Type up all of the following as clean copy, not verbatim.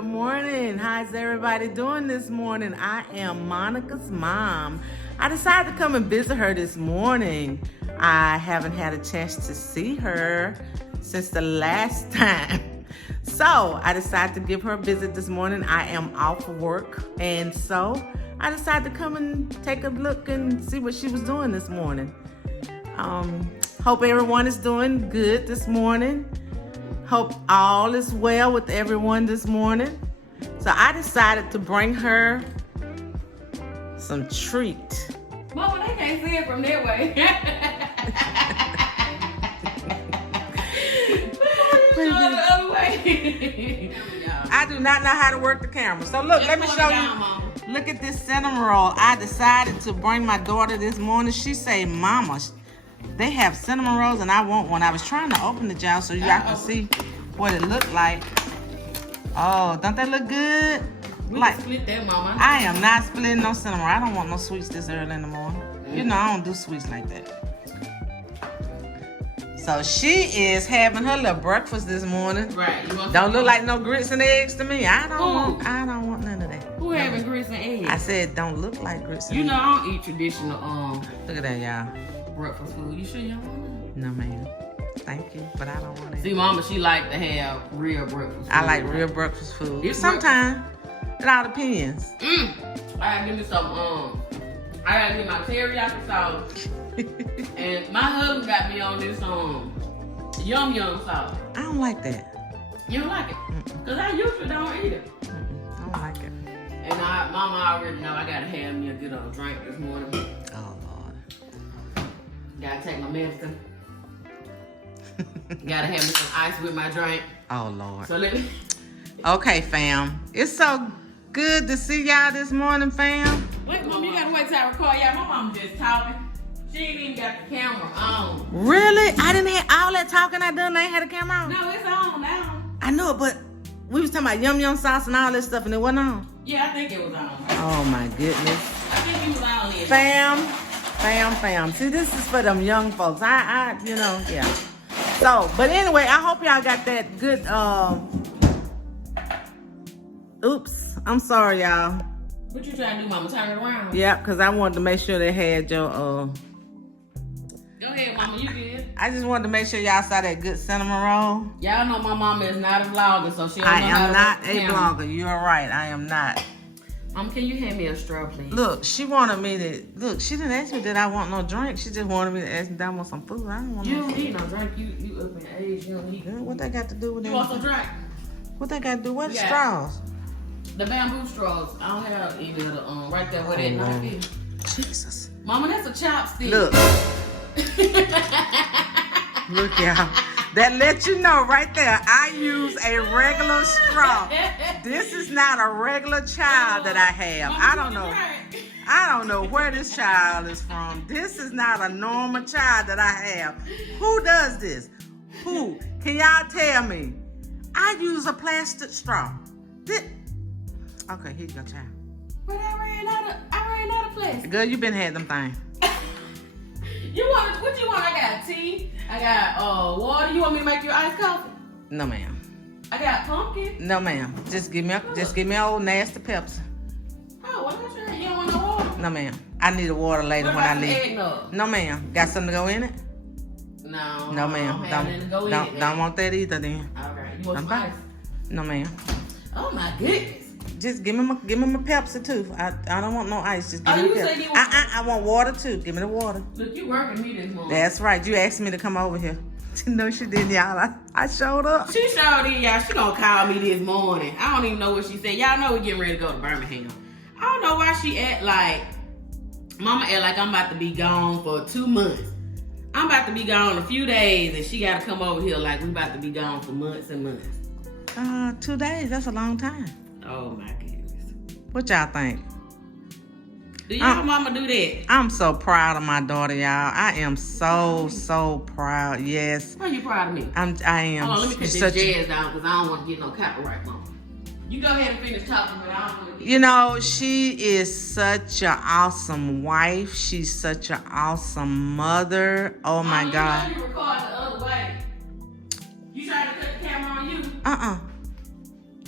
Good morning. How's everybody doing this morning? I am Monica's mom. I decided to come and visit her this morning. I haven't had a chance to see her since the last time. So I decided to give her a visit this morning. I am off of work, and so I decided to come and take a look and see what she was doing this morning. Hope everyone is doing good this morning. Hope all is well with everyone this morning. So I decided to bring her some treat. Mama, they can't see it from that way. Show it the other way. I do not know how to work the camera. So look, let me show you. Look at this cinnamon roll. I decided to bring my daughter this morning. She say, Mama, they have cinnamon rolls and I want one. I was trying to open the jar so y'all can see what it looked like. Oh, don't that look good? We can split that, Mama. I am not splitting no cinnamon roll. I don't want no sweets this early in the morning. You know, I don't do sweets like that. So she is having her little breakfast this morning. Right. You want don't look like no grits and eggs to me. I don't want none of that. Who having grits and eggs? I said don't look like grits and eggs. You know I don't eat traditional Look at that, y'all. Breakfast food. You sure y'all want it? No, ma'am. Thank you, but I don't want it. See, Mama, she like to have real breakfast food. I like real breakfast food. Sometimes it all depends. I gotta give me some I gotta get my teriyaki sauce. And my husband got me on this yum sauce. I don't like that. You don't like it? Cause I usually don't eat it. I don't like it. And Mama already know I gotta have me a good old drink this morning. Oh Lord. Gotta take my medicine. Gotta have me some ice with my drink. Oh Lord. So let me. Okay, fam. It's so good to see y'all this morning, fam. Wait, Mom, you gotta wait till I record y'all. My mom just talking. She ain't even got the camera on. Really? I didn't have all that talking I done. I ain't had a camera on. No, it's on now. I know, but we was talking about yum sauce and all that stuff, and it wasn't on. Yeah, I think it was on. Oh my goodness. I think it was on here. Fam. See, this is for them young folks. You know, yeah. So, but anyway, I hope y'all got that good, oops, I'm sorry, y'all. What you trying to do, Mama? Turn it around? Yeah, because I wanted to make sure they had your, Go ahead, Mama, you good. I just wanted to make sure y'all saw that good cinnamon roll. Y'all know my mama is not a vlogger, so she don't I know how am to not work the a camera. blogger. You're right, I am not. Can you hand me a straw, please? Look, she wanted me to, look, she didn't ask me that I want no drink. She just wanted me to ask me that I want some food. I don't want You no don't food. need no drink. You up in age. You don't need. Girl, what that got to do with You that? want some drink? What that got to do with Yeah. straws? The bamboo straws. I don't have either the right there where that knife is. Jesus. Mama, that's a chopstick. Look. Look, y'all. That lets you know right there, I use a regular straw. This is not a regular child that I have. Mama, I don't know. I don't know where this child is from. This is not a normal child that I have. Who does this? Who? Can y'all tell me? I use a plastic straw. Okay, here you go, child. But I ran out of plastic. Girl, you been had them things. What you want? I got tea. I got water. You want me to make you iced coffee? No, ma'am. I got pumpkin. No, ma'am. Just give me an old nasty Pepsi. Oh, well, that's right. You don't want no water? No, ma'am. I need a water later What when I about leave. some eggnog? No, ma'am. Got something to go in it? No. No, ma'am. Don't want that either then. All right. You want some ice? No, ma'am. Oh my goodness. Just give me my Pepsi too. I don't want no ice. Just give me you the said Pepsi. you want- I want water too. Give me the water. Look, you working me this morning. That's right. You asked me to come over here. No, she didn't, y'all. I showed up. She showed in, y'all. She gonna call me this morning. I don't even know what she said. Y'all know we getting ready to go to Birmingham. I don't know why she Mama act like I'm about to be gone for 2 months. I'm about to be gone a few days, and she gotta come over here like we about to be gone for months and months. 2 days. That's a long time. Oh my goodness. What y'all think? Do your mama do that? I'm so proud of my daughter, y'all. I am so proud. Yes. Why you proud of me? I am. Hold on, let me cut this Such jazz down because I don't want to get no copyright, mama. You go ahead and finish talking, but I don't want to get... You know, she is such an awesome wife. She's such an awesome mother. Oh my God. You know you record the other way. You trying to cut the camera on you?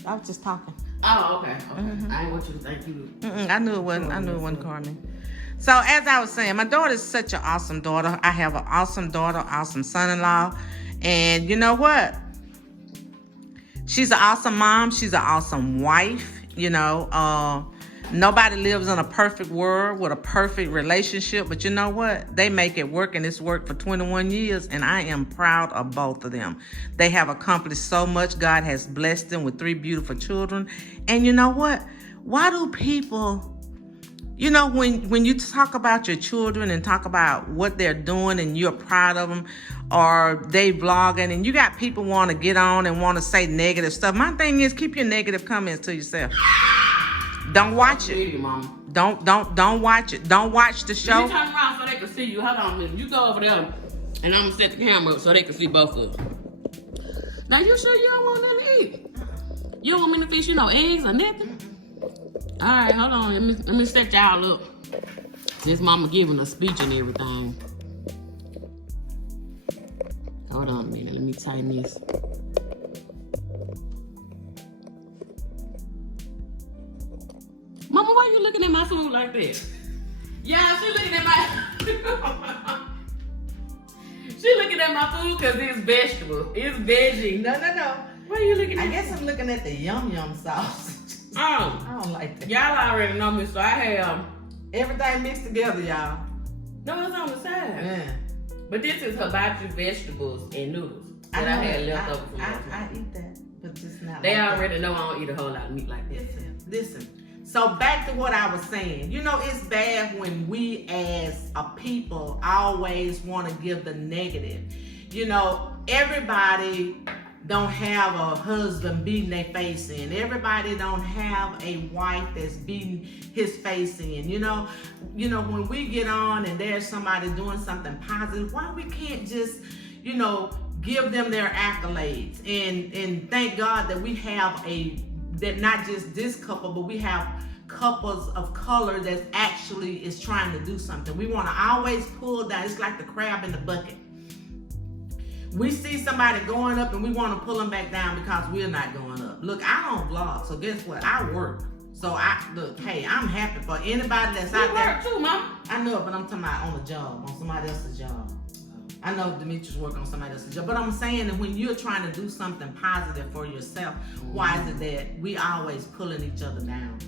I was just talking. Oh, okay. I didn't want you to think you. I knew it wasn't Carmen. So as I was saying, my daughter is such an awesome daughter. I have an awesome daughter, awesome son-in-law, and you know what? She's an awesome mom. She's an awesome wife. You know, nobody lives in a perfect world with a perfect relationship, but you know what? They make it work, and it's worked for 21 years, and I am proud of both of them. They have accomplished so much. God has blessed them with 3 beautiful children. And you know what? Why do people... You know, when you talk about your children and talk about what they're doing and you're proud of them, or they vlogging, and you got people want to get on and want to say negative stuff. My thing is, keep your negative comments to yourself. Don't watch it. Don't watch it. Don't watch the show. You turn around so they can see you. Hold on a minute. You go over there, and I'm gonna set the camera up so they can see both of them. Now you sure you don't want nothing to eat? You don't want me to feed you no eggs or nothing? All right, hold on. Let me set y'all up. This mama giving a speech and everything. Hold on a minute. Let me tighten this. Mama, why you looking at my food like that? Yeah, she looking at my... She looking at my food because it's vegetable. It's veggie. No. Why you looking at? I guess I'm looking at the yum sauce. I don't like that. Y'all already know me, so I have everything mixed together, y'all. No, it's on the side. Yeah. But this is hibachi vegetables and noodles that I had left over from last I eat that, but just not. They like already know I don't eat a whole lot of meat like this. Listen. So back to what I was saying. You know, it's bad when we as a people always want to give the negative. You know, everybody don't have a husband beating their face in. Everybody don't have a wife that's beating his face in. You know, when we get on and there's somebody doing something positive, why we can't just, you know, give them their accolades and thank God that we have that not just this couple, but we have couples of color that actually is trying to do something. We want to always pull down. It's like the crab in the bucket. We see somebody going up and we want to pull them back down because we're not going up. Look, I don't vlog, so guess what? I work. So hey, I'm happy for anybody that's out there. You work too, Mom. I know it, but I'm talking about on a job, on somebody else's job. I know Demetrius work on somebody else's job, but I'm saying that when you're trying to do something positive for yourself, why is it that we always pulling each other down?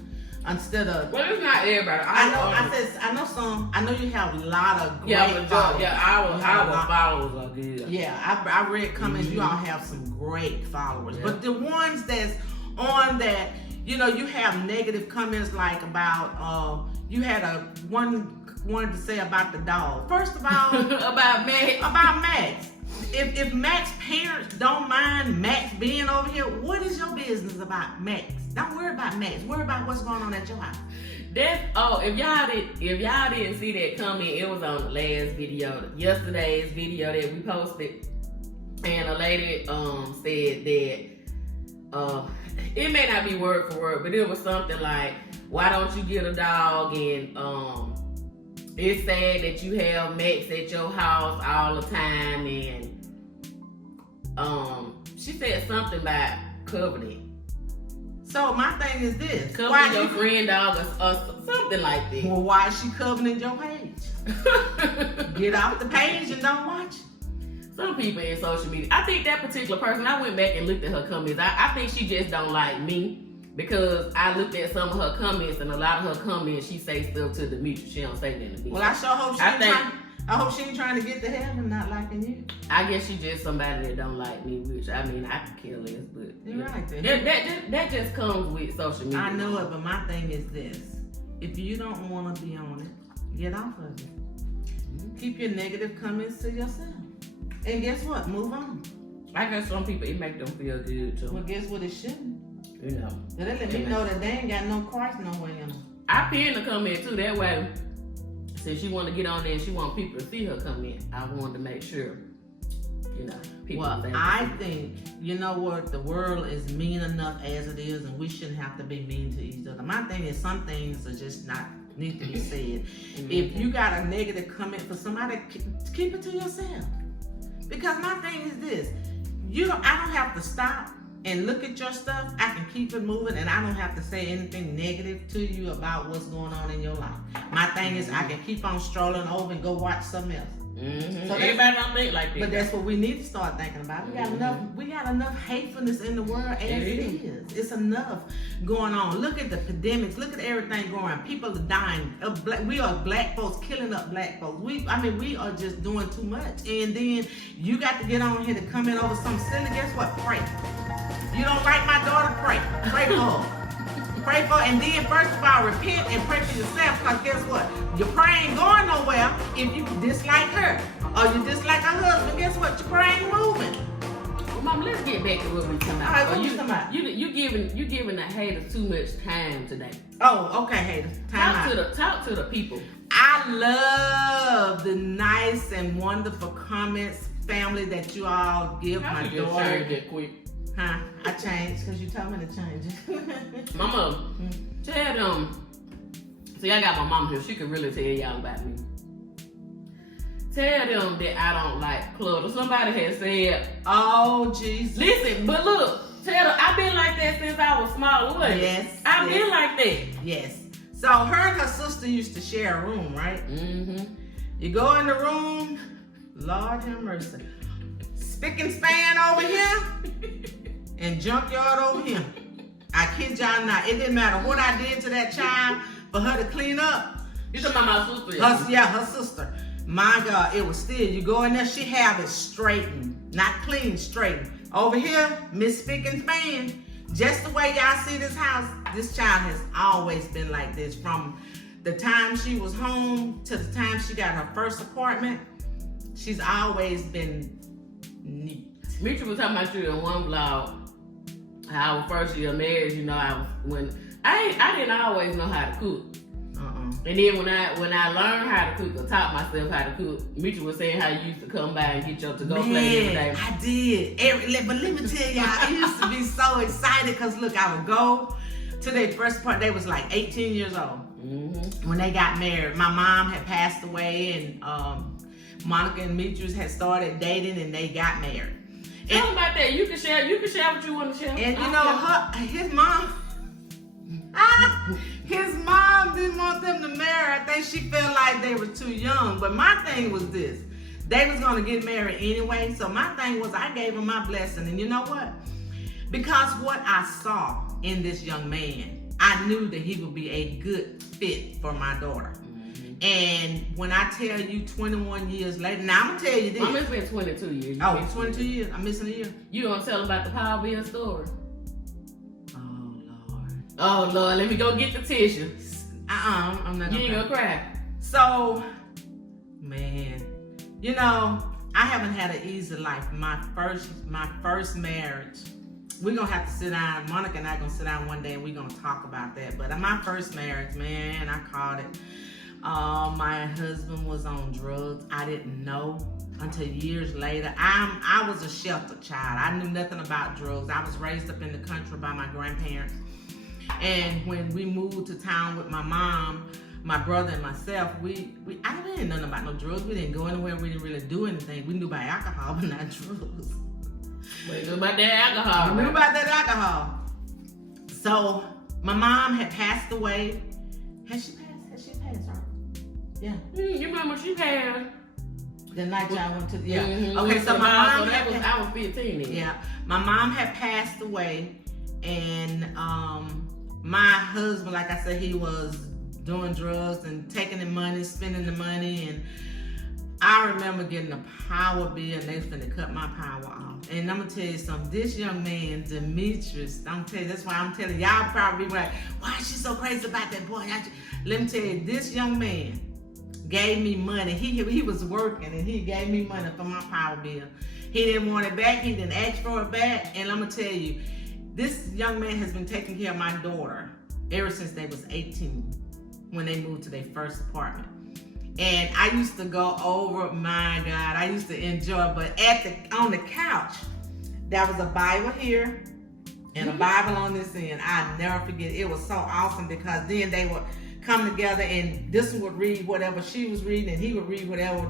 Instead of... Well, it's not everybody. I know some. I know you have a lot of great followers. Our followers are good. Yeah, I read comments. You all have some great followers. Yeah. But the ones that's on that, you know, you have negative comments like about, you had one wanted to say about the dog. First of all, about Max. If Max's parents don't mind Max being over here, what is your business about Max? Don't worry about Max. Worry about what's going on at your house. If y'all didn't see that comment, it was on the last video, yesterday's video that we posted, and a lady said that it may not be word for word, but it was something like, why don't you get a dog? And it's sad that you have Max at your house all the time, and she said something about covenant. So my thing is this: covenant your friend dog or something like that. Well, why is she covenanting your page? Get off the page and don't watch. Some people in social media. I think that particular person, I went back and looked at her comments. I think she just don't like me because I looked at some of her comments, and a lot of her comments, she say stuff to Demetrius. She don't say that to me. Well, I sure hope I hope she ain't trying to get to heaven not liking you. I guess she just somebody that don't like me, which I mean I could care less, but you're right. That just comes with social media. I know it, but my thing is this: if you don't want to be on it, get off of it. Mm-hmm. Keep your negative comments to yourself, and guess what? Move on. I guess some people it make them feel good too. Well, guess what? It shouldn't. You know. They let me know that they ain't got no Christ nowhere in them. I pinned the comment too. That way, since she want to get on there and she want people to see her comment, I wanted to make sure, you know, people. Well, I think, you know what, the world is mean enough as it is, and we shouldn't have to be mean to each other. My thing is, some things are just not need to be said. Mm-hmm. If you got a negative comment for somebody, keep it to yourself. Because my thing is this: I don't have to stop and look at your stuff, I can keep it moving, and I don't have to say anything negative to you about what's going on in your life. My thing is, I can keep on strolling over and go watch something else. So everybody don't think like that. But that's what we need to start thinking about. We got enough hatefulness in the world as it is. It's enough going on. Look at the pandemics. Look at everything going on. People are dying. We are black folks killing up black folks. We are just doing too much. And then you got to get on here to come in over something silly. Guess what? Pray. You don't like my daughter? Pray. Pray for her. Pray for, and then first of all, repent and pray for yourself, because guess what? Your prayer ain't going nowhere if you dislike her or you dislike her husband. Guess what? Your prayer ain't moving. Well, Mom, let's get back to what we talking about. All right, what you talking about? You giving the haters too much time today. Oh, okay, haters. Talk to the people. I love the nice and wonderful comments, family, that you all give my daughter. That quick. Huh? I changed because you told me to change it. Mama, tell them. See, I got my mom here. She can really tell y'all about me. Tell them that I don't like clutter. Somebody has said, "Oh, Jesus." Listen, but look, tell them I've been like that since I was small. Yes. I've been like that. Yes. So her and her sister used to share a room, right? Mm-hmm. You go in the room, Lord have mercy. Spick and span over here. And junkyard over here. I kid y'all not. It didn't matter what I did to that child for her to clean up. You talking about my sister? Her sister. My God, it was still, you go in there, she have it straightened. Not clean, straightened. Over here, Miss Spick and Span. Just the way y'all see this house, this child has always been like this. From the time she was home to the time she got her first apartment, she's always been neat. Meech was talking about you in one vlog. Our first year of marriage, you know, I didn't always know how to cook. And then when I learned how to cook or taught myself how to cook, Meech was saying how you used to come by and get your to-go plate every day. I did. But let me tell y'all, I used to be so excited because look, I would go to their first part. They was like 18 years old when they got married. My mom had passed away, and Monica and Meech had started dating, and they got married. Tell them about that. You can share what you want to share. And you know, his mom didn't want them to marry. I think she felt like they were too young. But my thing was this. They was going to get married anyway. So my thing was, I gave them my blessing. And you know what? Because what I saw in this young man, I knew that he would be a good fit for my daughter. And when I tell you 21 years later, now I'm going to tell you this. It's been 22 years. 22 years. I'm missing a year. You going to tell them about the Power Bill story? Oh, Lord. Oh, Lord. Let me go get the tissue. I'm not going to. You ain't going to cry. So, man, you know, I haven't had an easy life. My first marriage, we're going to have to sit down. Monica and I going to sit down one day and we're going to talk about that. But my first marriage, man, I caught it. My husband was on drugs. I didn't know until years later. I was a sheltered child. I knew nothing about drugs. I was raised up in the country by my grandparents. And when we moved to town with my mom, my brother and myself, I didn't know nothing about no drugs. We didn't go anywhere. We didn't really do anything. We knew about alcohol, but not drugs. We knew about that alcohol. We knew about that alcohol. So my mom had passed away. Has she passed, right? Yeah. You remember she passed? The night y'all went to, yeah. Mm-hmm. Okay, so my mom I was 15 then. Yeah. My mom had passed away, and my husband, like I said, he was doing drugs and taking the money, spending the money, and I remember getting a power bill, and they was finna cut my power off. And I'm gonna tell you something, this young man, Demetrius, I'm gonna tell you, that's why I'm telling y'all probably like, why is she so crazy about that boy? Let me tell you, this young man gave me money. He was working, and he gave me money for my power bill. He didn't want it back. He didn't ask for it back. And I'm gonna tell you, this young man has been taking care of my daughter ever since they was 18, when they moved to their first apartment. And I used to go over, my God, I used to enjoy, but on the couch, there was a Bible here and a Bible on this end. I'll never forget. It was so awesome because then they would come together, and this one would read whatever she was reading, and he would read whatever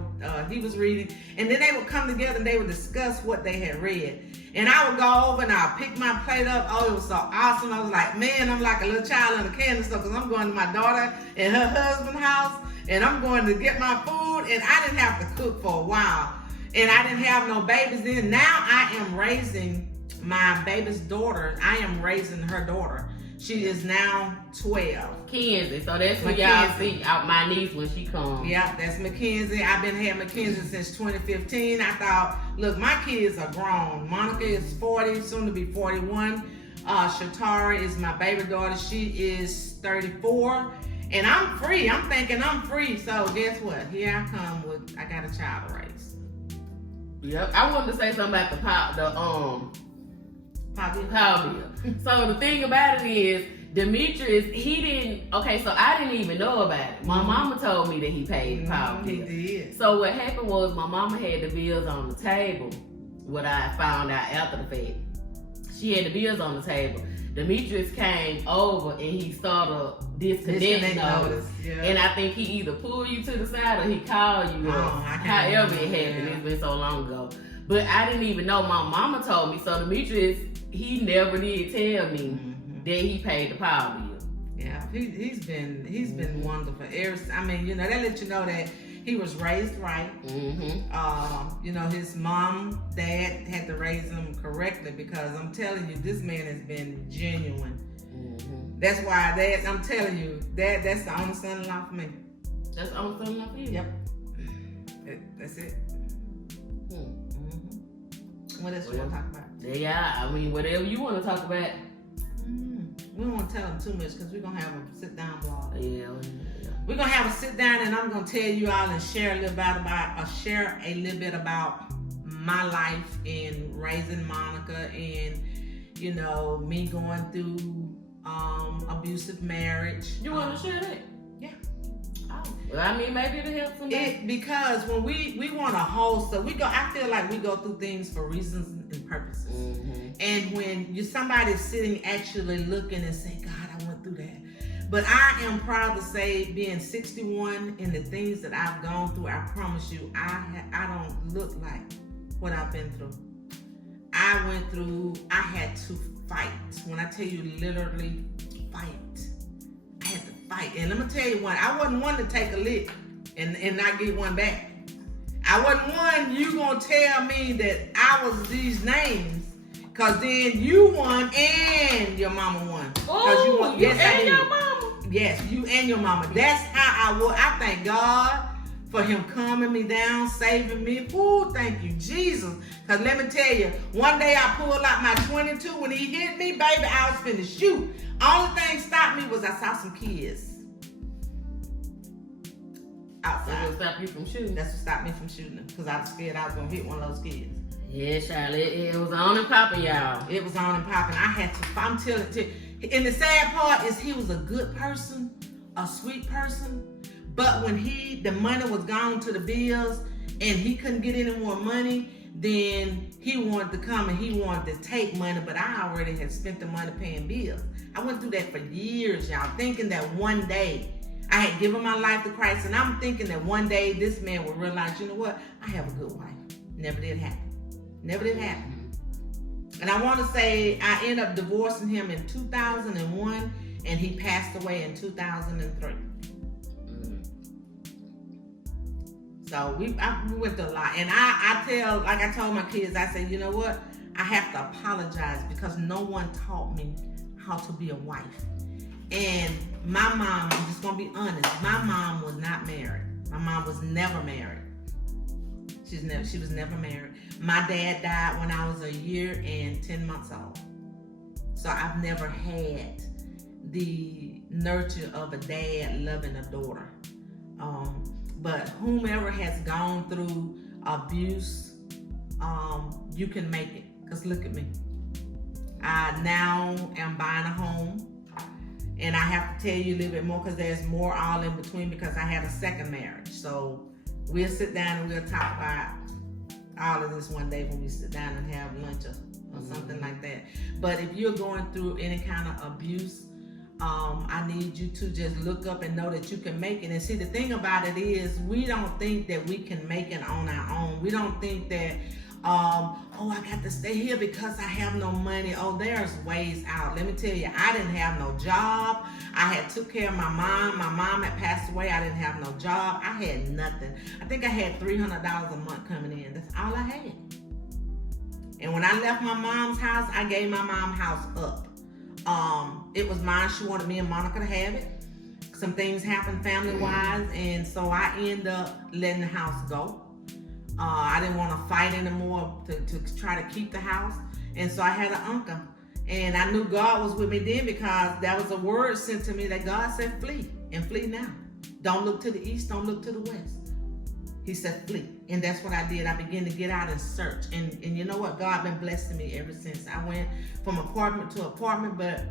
he was reading. And then they would come together and they would discuss what they had read. And I would go over and I'll pick my plate up. Oh, it was so awesome. I was like, man, I'm like a little child in a candy store because I'm going to my daughter and her husband's house and I'm going to get my food, and I didn't have to cook for a while. And I didn't have no babies then. Now I am raising my baby's daughter. I am raising her daughter. She is now 12. Kenzie. So that's what y'all see out my niece when she comes. Yeah, that's Mackenzie. I've been having Mackenzie since 2015. I thought, look, my kids are grown. Monica is 40, soon to be 41. Shatara is my baby daughter. She is 34. And I'm free. I'm thinking I'm free. So guess what? Here I come with, I got a child to raise. Yep. I wanted to say something about the power bill. So the thing about it is, Demetrius, he didn't, okay, so I didn't even know about it. My mama told me that he paid the power bill. He did. So what happened was my mama had the bills on the table, what I found out after the fact. She had the bills on the table. Demetrius came over and he started disconnect notice. Yeah. And I think he either pulled you to the side or he called you. However it happened, it's been so long ago. But I didn't even know. My mama told me. So Demetrius, he never did tell me that he paid the power bill. Yeah, he's been wonderful. I mean, you know, that lets you know that he was raised right. You know, his mom, dad had to raise him correctly because I'm telling you, this man has been genuine. That's why I'm telling you, that's the only son-in-law for me. That's the only son-in-law for you? Yep. That's it. What else you want to talk about? Yeah, I mean, whatever you want to talk about. We don't want to tell them too much because we're going to have a sit-down vlog. Yeah. We're going to have a sit-down and I'm going to tell you all and share a little bit about my life in raising Monica and, you know, me going through abusive marriage. You want to share that? Yeah. Well, I mean, maybe it'll help somebody. Because when we want to hold stuff, I feel like we go through things for reasons and purposes. And when somebody's sitting actually looking and say, God, I went through that. But I am proud to say, being 61 and the things that I've gone through, I promise you, I don't look like what I've been through. I had to fight. When I tell you literally fight. I had to fight. And let me tell you one, I wasn't one to take a lick and not get one back. I wasn't one, you gonna tell me that I was these names, cause then you won and your mama won. Oh, you won. Yes, and your mama. Yes, you and your mama. That's how I was. I thank God for him calming me down, saving me. Ooh, thank you, Jesus. Cause let me tell you, one day I pulled out my 22. When he hit me, baby, I was finna shoot. Only thing stopped me was I saw some kids outside. That's what stopped you from shooting? That's what stopped me from shooting them. Cause I was scared I was gonna hit one of those kids. Yeah, Charlotte, it was on and popping, y'all. It was on and popping. I had to, I'm telling you. And the sad part is he was a good person, a sweet person. But when the money was gone to the bills and he couldn't get any more money, then he wanted to come and he wanted to take money, but I already had spent the money paying bills. I went through that for years, y'all, thinking that one day I had given my life to Christ, and I'm thinking that one day this man would realize, you know what, I have a good wife. Never did happen. Never did happen. And I want to say I ended up divorcing him in 2001, and he passed away in 2003. So we went through a lot. And I told my kids, I said, you know what? I have to apologize because no one taught me how to be a wife. And my mom, I'm just going to be honest, my mom was not married. My mom was never married. She was never married. My dad died when I was a year and 10 months old. So I've never had the nurture of a dad loving a daughter. But whomever has gone through abuse, you can make it. Because look at me. I now am buying a home. And I have to tell you a little bit more because there's more all in between because I had a second marriage. So we'll sit down and we'll talk about all of this one day when we sit down and have lunch or something like that. But if you're going through any kind of abuse, I need you to just look up and know that you can make it. And see, the thing about it is we don't think that we can make it on our own. We don't think that, Oh, I got to stay here because I have no money. Oh, there's ways out. Let me tell you, I didn't have no job. I had took care of my mom. My mom had passed away. I didn't have no job. I had nothing. I think I had $300 a month coming in. That's all I had. And when I left my mom's house, I gave my mom's house up. It was mine. She wanted me and Monica to have it. Some things happened family-wise, and so I ended up letting the house go. I didn't want to fight anymore to try to keep the house. And so I had an uncle. And I knew God was with me then because that was a word sent to me that God said, flee, and flee now. Don't look to the east, don't look to the west. He said, flee. And that's what I did. I began to get out and search. And you know what? God been blessing me ever since. I went from apartment to apartment, but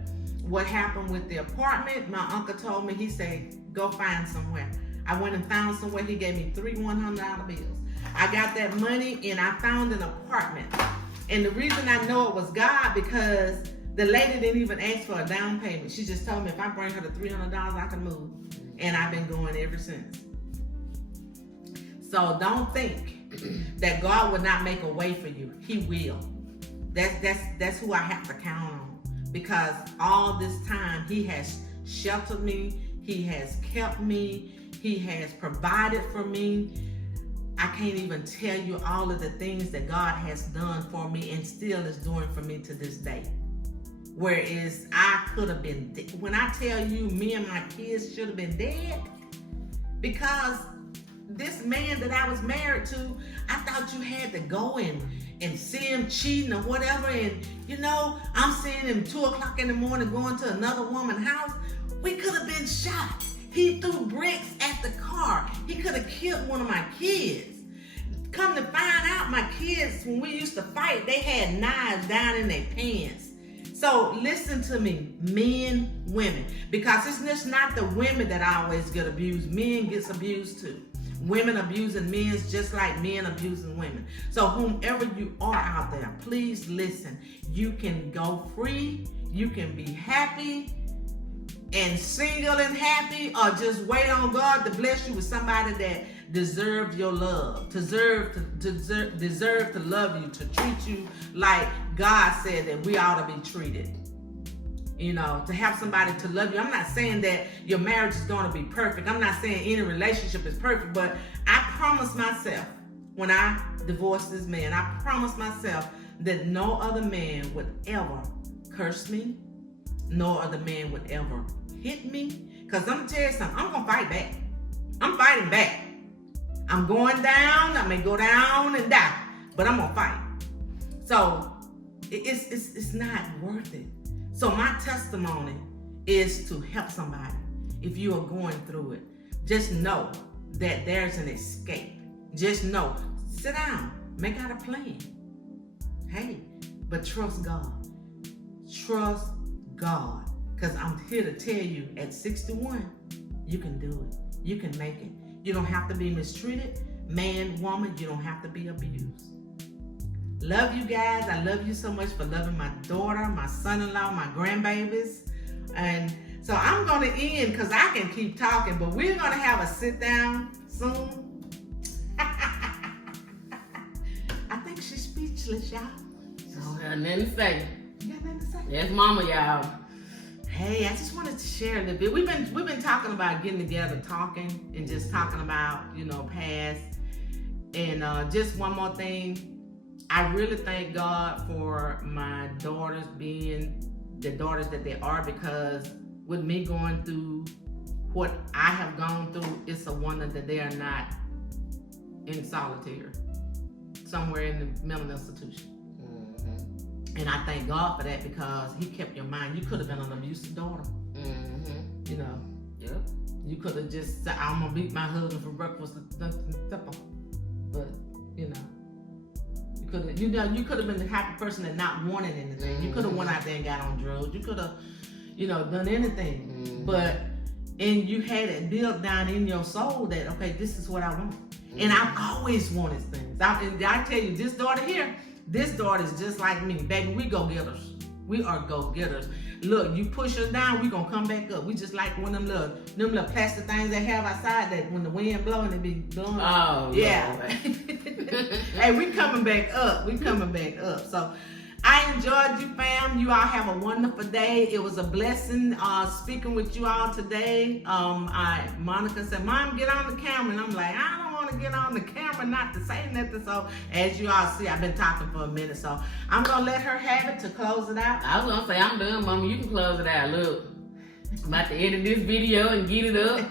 what happened with the apartment, my uncle told me, he said, go find somewhere. I went and found somewhere. He gave me 3 $100 bills. I got that money and I found an apartment. And the reason I know it was God, because the lady didn't even ask for a down payment. She just told me if I bring her the $300, I can move. And I've been going ever since. So don't think that God will not make a way for you. He will. That's who I have to count on. Because all this time he has sheltered me. He has kept me. He has provided for me. I can't even tell you all of the things that God has done for me and still is doing for me to this day. Whereas I could have been, when I tell you me and my kids should have been dead, because this man that I was married to, I thought you had to go and see him cheating or whatever. And you know, I'm seeing him 2 o'clock in the morning going to another woman's house. We could have been shot. He threw bricks at the car. He could have killed one of my kids. Come to find out, my kids, when we used to fight, they had knives down in their pants. So listen to me, men, women, because it's just not the women that always get abused. Men gets abused too. Women abusing men just like men abusing women. So whomever you are out there, please listen. You can go free. You can be happy and single and happy, or just wait on God to bless you with somebody that deserves your love, deserve to love you, to treat you like God said that we ought to be treated. You know, to have somebody to love you. I'm not saying that your marriage is going to be perfect. I'm not saying any relationship is perfect, but I promised myself when I divorced this man, I promised myself that no other man would ever curse me, no other man would ever hit me. Because I'm going to tell you something, I'm going to fight back. I'm fighting back. I'm going down. I may go down and die, but I'm going to fight. So it's not worth it. So my testimony is to help somebody. If you are going through it, just know that there's an escape. Just know, sit down, make out a plan. Hey, but trust God. Trust God. Because I'm here to tell you, at 61, you can do it. You can make it. You don't have to be mistreated. Man, woman, you don't have to be abused. Love you guys. I love you so much for loving my daughter, my son-in-law, my grandbabies. And so I'm going to end because I can keep talking, but we're going to have a sit down soon. I think she's speechless, y'all. I don't have nothing to say. You got nothing to say? That's mama, y'all. Hey, I just wanted to share a little bit. We've been talking about getting together, talking, and just talking about, you know, past. And just one more thing. I really thank God for my daughters being the daughters that they are, because with me going through what I have gone through, it's a wonder that they are not in solitary, somewhere in the mental institution. Mm-hmm. And I thank God for that, because He kept your mind. You could have been an abusive daughter. Mm-hmm. You know. Yep. You could have just said, I'm gonna beat my husband for breakfast and supper. But, you know. You could have been the type of person that not wanted anything. Mm-hmm. You could have went out there and got on drugs. You could have, you know, done anything. Mm-hmm. But, and you had it built down in your soul that, okay, this is what I want. Mm-hmm. And I've always wanted things. I tell you, this daughter here, this daughter is just like me. Baby, we go-getters. We are go-getters. Look, you push us down, we gonna come back up. We just like one of them little plastic things they have outside that when the wind blowing, it be blowing. Oh, yeah. Hey, we coming back up. We coming back up. So I enjoyed you, fam. You all have a wonderful day. It was a blessing speaking with you all today. Monica said, Mom, get on the camera. And I'm like, I don't want to get on the camera not to say nothing. So as you all see, I've been talking for a minute. So I'm going to let her have it to close it out. I was going to say, I'm done, Mama. You can close it out. Look, I'm about to edit this video and get it up.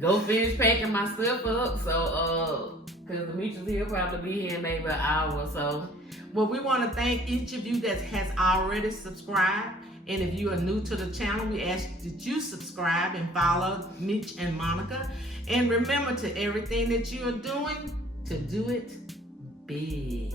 Go finish packing my stuff up. So, because the Meech is here, probably be here in maybe an hour or so. Well, we want to thank each of you that has already subscribed. And if you are new to the channel, we ask that you subscribe and follow Meech and Monica. And remember, to everything that you are doing, to do it big.